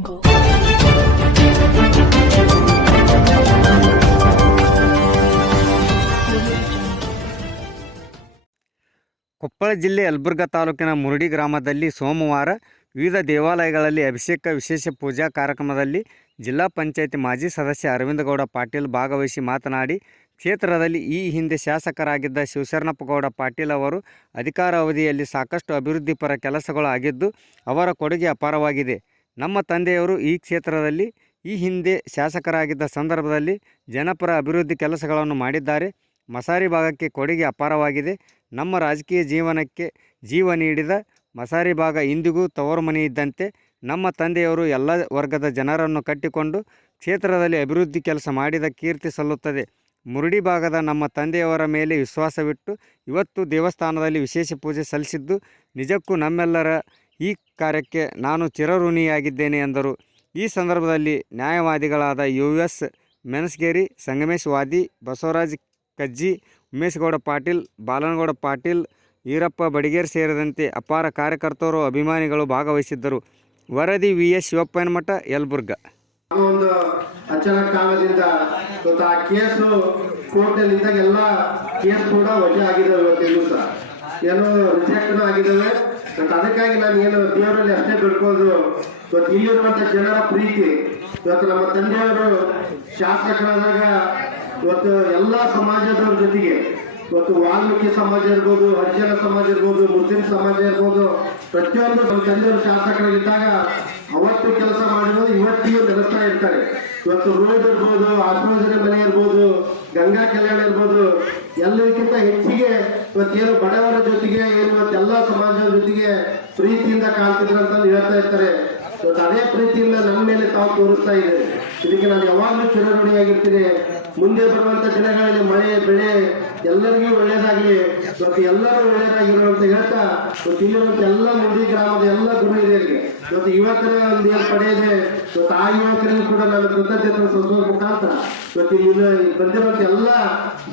ಕೊಪ್ಪಳ ಜಿಲ್ಲೆ ಯಲಬುರ್ಗಾ ತಾಲೂಕಿನ ಮುರುಡಿ ಗ್ರಾಮದಲ್ಲಿ ಸೋಮವಾರ ವಿವಿಧ ದೇವಾಲಯಗಳಲ್ಲಿ ಅಭಿಷೇಕ ವಿಶೇಷ ಪೂಜಾ ಕಾರ್ಯಕ್ರಮದಲ್ಲಿ ಜಿಲ್ಲಾ ಪಂಚಾಯತಿ ಮಾಜಿ ಸದಸ್ಯ ಅರವಿಂದಗೌಡ ಪಾಟೀಲ್ ಭಾಗವಹಿಸಿ ಮಾತನಾಡಿ, ಕ್ಷೇತ್ರದಲ್ಲಿ ಈ ಹಿಂದೆ ಶಾಸಕರಾಗಿದ್ದ ಶಿವಶರಣಪ್ಪಗೌಡ ಪಾಟೀಲ್ ಅವರು ಅಧಿಕಾರ ಅವಧಿಯಲ್ಲಿ ಸಾಕಷ್ಟು ಅಭಿವೃದ್ಧಿಪರ ಕೆಲಸಗಳು ಆಗಿದ್ದು, ಅವರ ಕೊಡುಗೆ ಅಪಾರವಾಗಿದೆ. ನಮ್ಮ ತಂದೆಯವರು ಈ ಕ್ಷೇತ್ರದಲ್ಲಿ ಈ ಹಿಂದೆ ಶಾಸಕರಾಗಿದ್ದ ಸಂದರ್ಭದಲ್ಲಿ ಜನಪರ ಅಭಿವೃದ್ಧಿ ಕೆಲಸಗಳನ್ನು ಮಾಡಿದ್ದಾರೆ. ಮಸಾರಿ ಭಾಗಕ್ಕೆ ಕೊಡುಗೆ ಅಪಾರವಾಗಿದೆ. ನಮ್ಮ ರಾಜಕೀಯ ಜೀವನಕ್ಕೆ ಜೀವ ನೀಡಿದ ಮಸಾರಿ ಭಾಗ ಇಂದಿಗೂ ತವರು ಮನೆ ಇದ್ದಂತೆ ನಮ್ಮ ತಂದೆಯವರು ಎಲ್ಲ ವರ್ಗದ ಜನರನ್ನು ಕಟ್ಟಿಕೊಂಡು ಕ್ಷೇತ್ರದಲ್ಲಿ ಅಭಿವೃದ್ಧಿ ಕೆಲಸ ಮಾಡಿದ ಕೀರ್ತಿ ಸಲ್ಲುತ್ತದೆ. ಮುರುಡಿ ಭಾಗದ ನಮ್ಮ ತಂದೆಯವರ ಮೇಲೆ ವಿಶ್ವಾಸವಿಟ್ಟು ಇವತ್ತು ದೇವಸ್ಥಾನದಲ್ಲಿ ವಿಶೇಷ ಪೂಜೆ ಸಲ್ಲಿಸಿದ್ದು ನಿಜಕ್ಕೂ ನಮ್ಮೆಲ್ಲರ ಈ ಕಾರ್ಯಕ್ಕೆ ನಾನು ಚಿರಋಣಿಯಾಗಿದ್ದೇನೆ ಎಂದರು. ಈ ಸಂದರ್ಭದಲ್ಲಿ ನ್ಯಾಯವಾದಿಗಳಾದ ಯು ಎಸ್ ಮೆಣಸ್ಗೇರಿ ಸಂಗಮೇಶ್ ವಾದಿ, ಬಸವರಾಜ್ ಕಜ್ಜಿ, ಉಮೇಶ್ಗೌಡ ಪಾಟೀಲ್, ಬಾಲನಗೌಡ ಪಾಟೀಲ್, ಈರಪ್ಪ ಬಡಿಗೇರ್ ಸೇರಿದಂತೆ ಅಪಾರ ಕಾರ್ಯಕರ್ತರು, ಅಭಿಮಾನಿಗಳು ಭಾಗವಹಿಸಿದ್ದರು. ವರದಿ ವಿ ಎಸ್ ಶಿವಪ್ಪನಮಠ, ಯಲ್ಬುರ್ಗ. ಒಂದು ಅಚಾನಕ್ ಕಾಲದಿಂದ ಇವತ್ತು ಆ ಕೇಸು ಕೋರ್ಟಲ್ಲಿ ಇದ್ದಾಗ ಎಲ್ಲ ಕೇಸ್ ಕೂಡ ವಜಾ ಆಗಿದೆ ಇವತ್ತಿನ ಸಹ. ಏನೋ ರಿಜೆಕ್ಟ್ ಆಗಿದ್ದಾವೆ. ಮತ್ತು ಅದಕ್ಕಾಗಿ ನಾನು ಏನು ದೇವರಲ್ಲಿ ಅಷ್ಟೇ ಬಿಡ್ಕೋದು ಇವತ್ತು ಇಲ್ಲಿರುವಂತ ಜನರ ಪ್ರೀತಿ. ಇವತ್ತು ನಮ್ಮ ತಂದೆಯವರು ಶಾಸಕರಾದಾಗ ಇವತ್ತು ಎಲ್ಲ ಸಮಾಜದವ್ರ ಜೊತೆಗೆ, ಇವತ್ತು ವಾಲ್ಮೀಕಿ ಸಮಾಜ ಇರ್ಬೋದು, ಹರಿಜನ ಸಮಾಜ ಇರ್ಬೋದು, ಮುಸ್ಲಿಂ ಸಮಾಜ ಇರ್ಬೋದು, ಪ್ರತಿಯೊಂದು ನಮ್ಮ ತಂದೆಯವರು ಶಾಸಕರಾಗಿದ್ದಾಗ ಅವತ್ತು ಕೆಲಸ ಮಾಡಿರೋದು ಇವತ್ತಿಗೂ ನೆಲೆಸ್ತಾ ಇರ್ತಾರೆ. ಇವತ್ತು ರೋಡ್ ಇರ್ಬೋದು ಆಶ್ವಾಸನೆ ಮನೆ ಇರ್ಬೋದು, ಗಂಗಾ ಕಲ್ಯಾಣ ಇರ್ಬೋದು, ಎಲ್ಲದಕ್ಕಿಂತ ಹೆಚ್ಚಿಗೆ ಇವತ್ತೇನು ಬಡವರ ಜೊತೆಗೆ ಏನು ಸಮಾಜದ ಜೊತೆಗೆ ಪ್ರೀತಿಯಿಂದ ಕಾಣ್ತಿದ್ರು ಅಂತ ಹೇಳ್ತಾ ಇರ್ತಾರೆ. ಇವತ್ತು ಅದೇ ಪ್ರೀತಿಯಿಂದ ನಮ್ಮ ಮೇಲೆ ತಾವು ತೋರಿಸ್ತಾ ಇದೆ. ಇದಕ್ಕೆ ನಾನು ಯಾವಾಗಲೂ ಚಿರಋಣಿಯಾಗಿರ್ತೀನಿ. ಮುಂದೆ ಬರುವಂತ ದಿನಗಳಲ್ಲಿ ಮಳೆ, ಬೆಳೆ ಎಲ್ಲರಿಗೂ ಒಳ್ಳೇದಾಗ್ಲಿ ಇವತ್ತು ಎಲ್ಲರೂ ಒಳ್ಳೇದಾಗಿರು ಅಂತ ಹೇಳ್ತಾ, ಇವತ್ತು ಇಲ್ಲಿರುವಂತ ಎಲ್ಲ ಮುಂದಿ ಗ್ರಾಮದ ಎಲ್ಲ ಗುರು ಹಿರಿಯರಿಗೆ, ಇವತ್ತು ಯುವಕರ ಒಂದು ಏನು ಪಡೆಯದೆ ಇವತ್ತು ಆ ಯುವಕರಿಗೂ ಕೂಡ ನಾನು ಕೃತಜ್ಞತೆ ಸಂತೋಷ ಮುಖಾಂತರ, ಇವತ್ತು ಇಲ್ಲಿ ಬಂದಿರುವಂತ ಎಲ್ಲ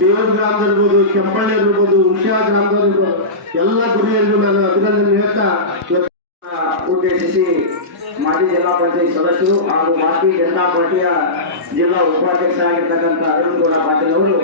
ದೇವರ ಗ್ರಾಮದಲ್ಲಿರ್ಬೋದು ಕೆಂಪಳ್ಳಿ ಇರ್ಬೋದು ಉಷಾ ಗ್ರಾಮದಲ್ಲಿರ್ಬೋದು, ಎಲ್ಲ ಗುರಿಯರಿಗೂ ನಾನು ಅಭಿನಂದನೆ ಹೇಳ್ತಾ ಉದ್ದೇಶಿಸಿ ಮಾಜಿ ಜಿಲ್ಲಾ ಪಂಚಾಯತ್ ಸದಸ್ಯರು ಹಾಗೂ ಮಾಜಿ ಜನತಾ ಪಾರ್ಟಿಯ ಜಿಲ್ಲಾ ಉಪಾಧ್ಯಕ್ಷರಾಗಿರ್ತಕ್ಕಂಥ ಅರುಣ್ ಗೌಡ ಪಾಟೀಲ್ ಅವರು